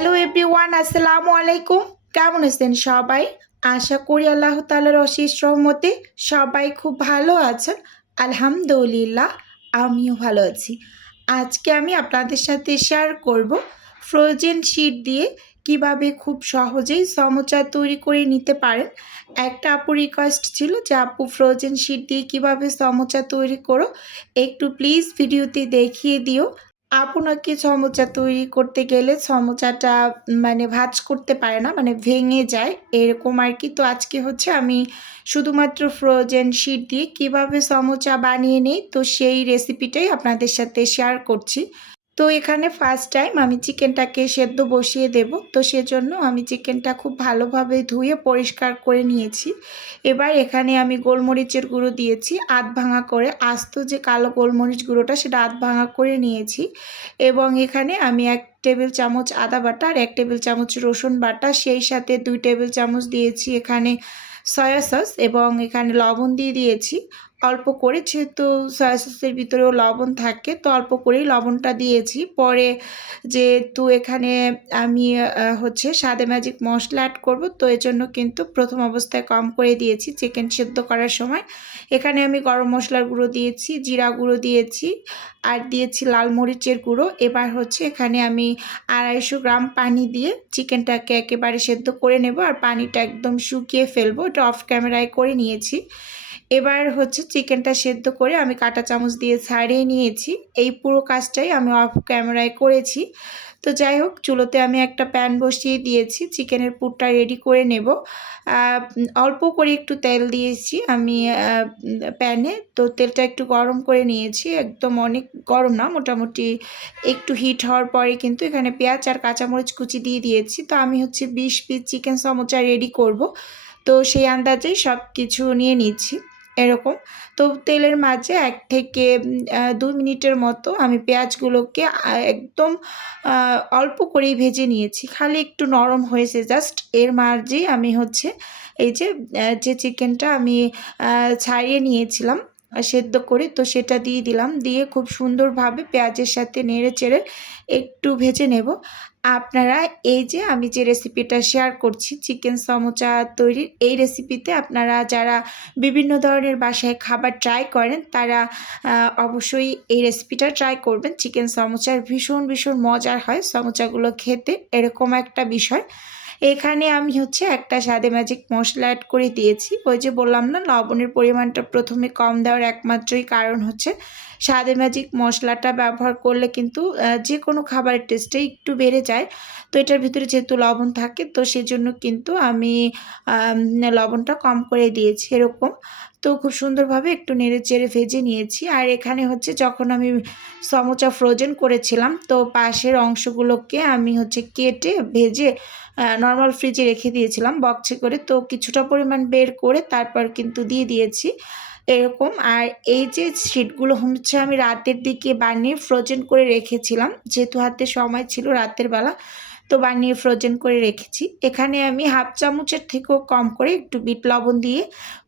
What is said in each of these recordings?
Hello everyone, আসসালামু আলাইকুম। কেমন আছেন সবাই? আশা করি আল্লাহ তাআলার অশেষ রহমতে সবাই খুব ভালো আছেন। আলহামদুলিল্লাহ, আমিও ভালো আছি। আজকে আমি আপনাদের সাথে শেয়ার করব ফ্রোজেন শিট দিয়ে কিভাবে খুব সহজেই সমোচা তৈরি করে নিতে পারেন। একটা আপু রিকোয়েস্ট ছিল যে আপু ফ্রোজেন শিট দিয়ে কিভাবে সমোচা তৈরি করো, একটু প্লিজ ভিডিওতে দেখিয়ে দিও। আপনাকে সমোচা তৈরি করতে গেলে সমোচাটা ভাঁজ করতে পারে না, ভেঙে যায় এরকম আর কি। তো আজকে হচ্ছে আমি শুধুমাত্র ফ্রোজেন শিট দিয়ে কিভাবে সমোচা বানিয়ে নিই, তো সেই রেসিপিটাই আপনাদের সাথে শেয়ার করছি। তো এখানে ফার্স্ট টাইম আমি চিকেনটাকে সেদ্ধ বসিয়ে দেব। তো সেজন্য আমি চিকেনটা খুব ভালোভাবে ধুয়ে পরিষ্কার করে নিয়েছি। এবার এখানে আমি গোলমরিচের গুঁড়ো দিয়েছি আধ ভাঙা করে, আস্ত যে কালো গোলমরিচ গুঁড়োটা সেটা আধ ভাঙা করে নিয়েছি। এবং এখানে আমি 1 টেবিল চামচ আদা বাটা আর 1 টেবিল চামচ রসুন বাটা, সেই সাথে 2 টেবিল চামচ দিয়েছি এখানে সয়া সস এবং এখানে লবণ দিয়ে দিয়েছি অল্প করে, যেহেতু সয়া সসের ভিতরেও লবণ থাকে তো অল্প করেই লবণটা দিয়েছি। পরে যেহেতু এখানে আমি স্বাদে ম্যাজিক মশলা অ্যাড করব, তো এজন্য কিন্তু প্রথম অবস্থায় কম করে দিয়েছি চিকেন সেদ্ধ করার সময়। এখানে আমি গরম মশলার গুঁড়ো দিয়েছি, জিরা গুঁড়ো দিয়েছি আর দিয়েছি লাল মরিচের গুঁড়ো। এবার এখানে আমি 250 গ্রাম পানি দিয়ে চিকেনটাকে একেবারে সেদ্ধ করে নেব আর পানিটা একদম শুকিয়ে ফেলবো। এটা অফ ক্যামেরায় করে নিয়েছি। এবার চিকেনটা সেদ্ধ করে আমি কাঁটা চামচ দিয়ে ছাড়িয়ে নিয়েছি। এই পুরো কাজটাই আমি অফ ক্যামেরায় করেছি। তো যাই হোক, চুলোতে আমি একটা প্যান বসিয়ে দিয়েছি, চিকেনের পুরটা রেডি করে নেব। অল্প করে একটু তেল দিয়েছি আমি প্যানে। তো তেলটা একটু গরম করে নিয়েছি, একদম অনেক গরম না, মোটামুটি একটু হিট হওয়ার পরে কিন্তু এখানে পেঁয়াজ আর কাঁচামরিচ কুচি দিয়ে দিয়েছি। তো আমি 20 পিস চিকেন সমোচা রেডি করব, তো সেই আন্দাজেই সব কিছু নিয়ে নিচ্ছি এরকম। তো তেলের মাঝে 1 থেকে 2 মিনিটের মতো আমি পেঁয়াজগুলোকে একদম অল্প করেই ভেজে নিয়েছি, খালি একটু নরম হয়েছে জাস্ট। এর মাঝেই আমি এই যে চিকেনটা আমি ছাড়িয়ে নিয়েছিলাম সেদ্ধ করে, তো সেটা দিয়ে দিলাম। দিয়ে খুব সুন্দরভাবে পেঁয়াজের সাথে নেড়ে চেড়ে একটু ভেজে নেব। আপনারা এই যে আমি যে রেসিপিটা শেয়ার করছি চিকেন সমোচা তৈরির, এই রেসিপিতে আপনারা যারা বিভিন্ন ধরনের বাসায় খাবার ট্রাই করেন তারা অবশ্যই এই রেসিপিটা ট্রাই করবেন। চিকেন সমোচার ভীষণ ভীষণ মজার হয় সমোচাগুলো খেতে, এরকম একটা বিষয়। এখানে আমি একটা স্বাদে ম্যাজিক মশলা অ্যাড করে দিয়েছি। ওই যে বললাম না, লবণের পরিমাণটা প্রথমে কম দেওয়ার একমাত্রই কারণ স্বাদে ম্যাজিক মশলাটা ব্যবহার করলে কিন্তু যে কোনো খাবারের টেস্টে একটু বেড়ে যায়। তো এটার ভিতরে যেহেতু লবণ থাকে, তো সেজন্য কিন্তু আমি লবণটা কম করে দিয়েছি এরকম। তো খুব সুন্দরভাবে একটু নেড়ে চেড়ে ভেজে নিয়েছি। আর এখানে যখন আমি সমোচা ফ্রোজেন করেছিলাম, তো পাশের অংশগুলোকে আমি কেটে ভেজে নর্মাল ফ্রিজে রেখে দিয়েছিলাম বক্সে করে। তো কিছুটা পরিমাণ বের করে তারপর কিন্তু দিয়ে দিয়েছি এরকম। আর এই যে শিটগুলো আমি রাতের দিকে বানিয়ে ফ্রোজেন করে রেখেছিলাম, যেহেতু হাতে সময় ছিল রাতের বেলা, তো বানিয়ে ফ্রোজেন করে রেখেছি। এখানে আমি হাফ চামচের থেকেও কম করে একটু বিট লবণ দিয়ে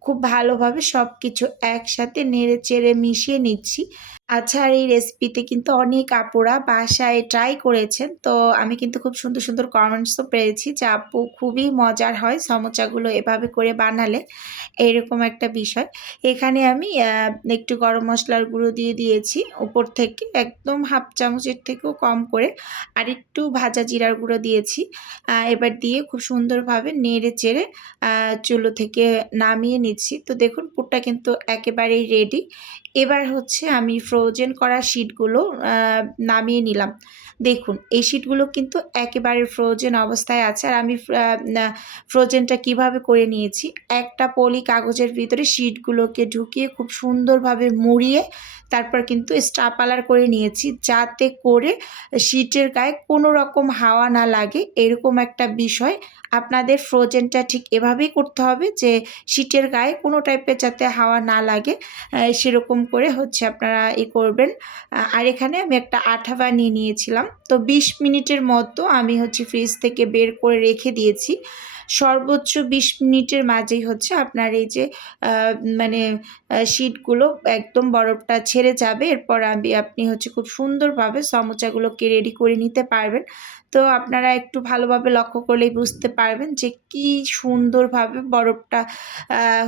খুব ভালোভাবে সব কিছু একসাথে নেড়ে চেড়ে মিশিয়ে নিচ্ছি। আচ্ছা, আর এই রেসিপিতে কিন্তু অনেক আপুরা বাসায় ট্রাই করেছেন, তো আমি কিন্তু খুব সুন্দর সুন্দর কমেন্টসও পেয়েছি যে আপু খুবই মজার হয় সমোচাগুলো এভাবে করে বানালে, এরকম একটা বিষয়। এখানে আমি একটু গরম মশলার গুঁড়ো দিয়ে দিয়েছি উপর থেকে, একদম হাফ চামচের থেকেও কম করে, আর একটু ভাজা জিরার গুঁড়ো দিয়েছি। এবার দিয়ে খুব সুন্দরভাবে নেড়ে চেড়ে চুলো থেকে নামিয়ে নিচ্ছি। তো দেখুন পুরটা কিন্তু একেবারেই রেডি। এবার আমি ফ্রোজেন করা শিটগুলো নামিয়ে নিলাম। দেখুন এই শিটগুলো কিন্তু একেবারে ফ্রোজেন অবস্থায় আছে। আর আমি ফ্রোজেনটা কিভাবে করে নিয়েছি, একটা পলি কাগজের ভিতরে শিটগুলোকে ঢুকিয়ে খুব সুন্দরভাবে মুড়িয়ে তারপর কিন্তু স্টাপলার করে নিয়েছি, যাতে করে শিটের গায়ে কোনো রকম হাওয়া না লাগে, এরকম একটা বিষয়। আপনাদের ফ্রোজেনটা ঠিক এভাবেই করতে হবে যে শিটের গায়ে কোনো টাইপের যাতে হাওয়া না লাগে, সেরকম করে আপনারা করবেন। আর এখানে আমি একটা আঠা বানিয়ে নিয়েছিলাম, তো 20 মিনিটের মতো আমি ফ্রিজ থেকে বের করে রেখে দিয়েছি। সর্বোচ্চ 20 মিনিটের মাঝেই হচ্ছে আপনার এই যে মানে শিটগুলো একদম বরফটা ছেড়ে যাবে। এরপর আপনি হচ্ছে খুব সুন্দরভাবে সমোচাগুলোকে রেডি করে নিতে পারবেন। তো আপনারা একটু ভালোভাবে লক্ষ্য করলেই বুঝতে পারবেন যে কি সুন্দরভাবে বরফটা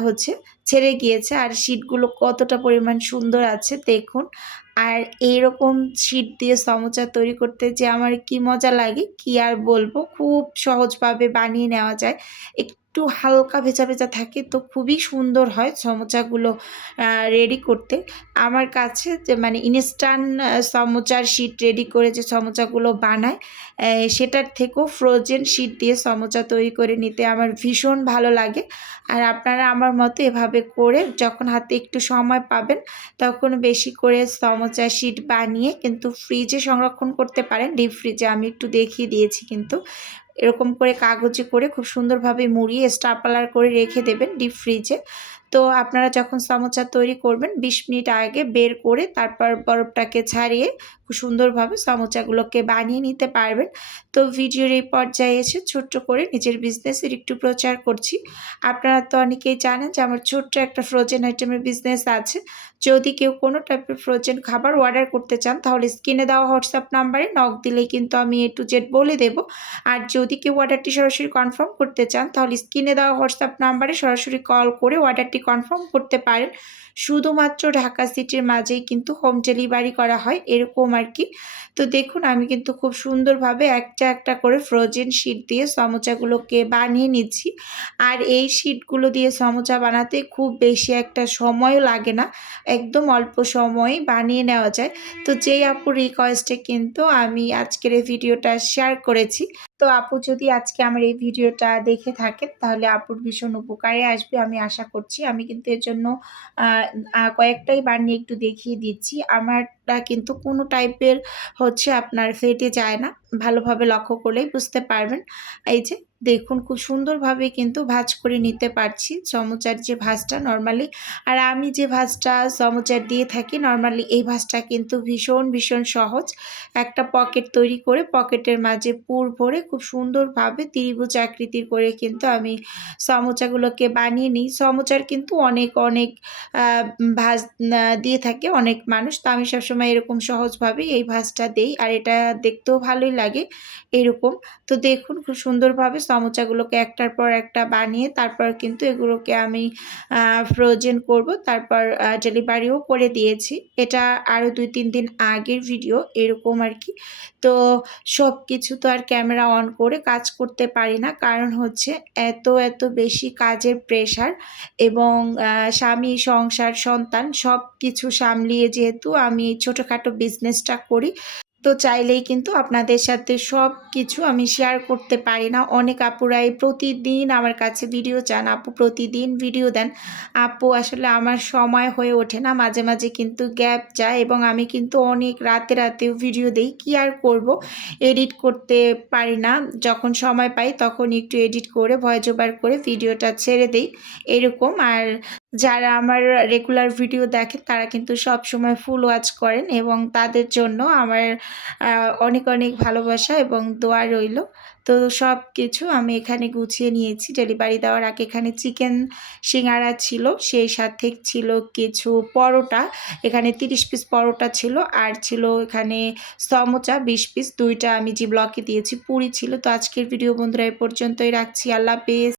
হচ্ছে ছেড়ে গিয়েছে আর শিটগুলো কতটা পরিমাণ সুন্দর আছে দেখুন। আর এইরকম শিট দিয়ে সমোচা তৈরি করতে যে আমার কি মজা লাগে কি আর বলবো। খুব সহজভাবে বানিয়ে নেওয়া যায়। একটু হালকা ভেজা, ভেজা থাকে তো খুবই সুন্দর হয় সমোচাগুলো রেডি করতে। আমার কাছে যে মানে ইনস্ট্যান্ট সমোচার শিট রেডি করে যে সমোচাগুলো বানায় সেটার থেকেও ফ্রোজেন শিট দিয়ে সমোচা তৈরি করে নিতে আমার ভীষণ ভালো লাগে। আর আপনারা আমার মতো এভাবে করে যখন হাতে একটু সময় পাবেন তখন বেশি করে সমোচা শিট বানিয়ে কিন্তু ফ্রিজে সংরক্ষণ করতে পারেন। ডিপ ফ্রিজে আমি একটু দেখিয়ে দিয়েছি কিন্তু। এরকম করে কাগজে করে খুব সুন্দরভাবে মুড়িয়ে স্টাপলার করে রেখে দেবেন ডিপ ফ্রিজে। তো আপনারা যখন সমোচা তৈরি করবেন 20 মিনিট আগে বের করে তারপর বরফটাকে ছাড়িয়ে খুব সুন্দরভাবে সমোচাগুলোকে বানিয়ে নিতে পারবেন। তো ভিডিওর এই পর্যায়ে এসে ছোট্ট করে নিজের বিজনেসের একটু প্রচার করছি। আপনারা তো অনেকেই জানেন যে আমার ছোট্ট একটা ফ্রোজেন আইটেমের বিজনেস আছে। যদি কেউ কোনো টাইপের ফ্রোজেন খাবার অর্ডার করতে চান তাহলে স্ক্রিনে দেওয়া হোয়াটসঅ্যাপ নাম্বারে নক দিলেই কিন্তু আমি A to Z বলে দেব। আর যদি কেউ অর্ডারটি সরাসরি কনফার্ম করতে চান তাহলে স্ক্রিনে দেওয়া হোয়াটসঅ্যাপ নাম্বারে সরাসরি কল করে অর্ডারটি কনফার্ম করতে পারেন। শুধুমাত্র ঢাকা সিটির মাঝেই কিন্তু হোম ডেলিভারি করা হয় এরকম আর কি। তো দেখুন আমি কিন্তু খুব সুন্দরভাবে একটা একটা করে ফ্রোজেন শিট দিয়ে সমোচাগুলোকে বানিয়ে নিচ্ছি। আর এই শিটগুলো দিয়ে সমোচা বানাতে খুব বেশি একটা সময়ও লাগে না, একদম অল্প সময়ে বানিয়ে নেওয়া যায়। তো যেই আপুর রিকোয়েস্টে কিন্তু আমি আজকের এই ভিডিওটা শেয়ার করেছি। তো আপু যদি আজকে আমার এই ভিডিওটা দেখে থাকেন তাহলে আপুর ভীষণ উপকারে আসবে আমি আশা করছি। আমি কিন্তু এর জন্য কয়েকটাই বানিয়ে একটু দেখিয়ে দিচ্ছি। আমারটা কিন্তু কোনো টাইপের হচ্ছে আপনার ফেটে যায় না। ভালোভাবে লক্ষ্য করলেই বুঝতে পারবেন। এই যে দেখুন খুব সুন্দরভাবে কিন্তু ভাঁজ করে নিতে পারছি সমোচার যে ভাঁজটা নরমালি। আর আমি যে ভাঁজটা সমোচার দিয়ে থাকি নরমালি এই ভাঁজটা কিন্তু ভীষণ, ভীষণ সহজ। একটা পকেট তৈরি করে পকেটের মাঝে পুর ভরে খুব সুন্দরভাবে ত্রিভুজ আকৃতির করে কিন্তু আমি সমোচাগুলোকে বানিয়ে নিই। সমোচার কিন্তু অনেক, অনেক ভাঁজ দিয়ে থাকে অনেক মানুষ। তো আমি সবসময় এরকম সহজভাবেই এই ভাঁজটা দেই। আর এটা দেখতেও ভালোই লাগে এরকম। তো দেখুন খুব সুন্দরভাবে সমোচাগুলোকে একটার পর একটা বানিয়ে তারপর কিন্তু এগুলোকে আমি ফ্রোজেন করব। তারপর ডেলিভারিও করে দিয়েছি। এটা আরও ২-৩ দিন আগের ভিডিও এরকম আর কি। তো সব কিছু তো আর ক্যামেরা অন করে কাজ করতে পারি না। কারণ হচ্ছে এত, এত বেশি কাজের প্রেশার এবং স্বামী, সংসার, সন্তান সব কিছু সামলিয়ে যেহেতু আমি এই ছোটোখাটো বিজনেসটা করি তো চাইলেই কিন্তু আপনাদের সাথে সব কিছু আমি শেয়ার করতে পারি না। অনেক আপুরাই প্রতিদিন আমার কাছে ভিডিও চান, আপু প্রতিদিন ভিডিও দেন। আপু আসলে আমার সময় হয়ে ওঠে না, মাঝে মাঝে কিন্তু গ্যাপ যায় এবং আমি কিন্তু অনেক রাতে রাতেও ভিডিও দেই। কি আর করব, এডিট করতে পারি না। যখন সময় পাই তখন একটু এডিট করে ভয়েস ওভার করে ভিডিওটা ছেড়ে দেই এরকম। আর যারা আমার রেগুলার ভিডিও দেখেন তারা কিন্তু সবসময় ফুল ওয়াচ করেন এবং তাদের জন্য আমার অনেক, অনেক ভালোবাসা এবং দোয়া রইল। তো সব কিছু আমি এখানে গুছিয়ে নিয়েছি। ডেলিভারি দেওয়ার আগে এখানে চিকেন সিঙ্গারা ছিল, সেই সাথে ছিল কিছু পরোটা। এখানে ৩০ পিস পরোটা ছিল আর ছিল এখানে সমোচা ২০ পিস। ২টা আমি জি ব্লকে দিয়েছি, পুরি ছিল। তো আজকের ভিডিও বন্ধুরা এ পর্যন্তই রাখছি। আল্লাহ হাফেজ।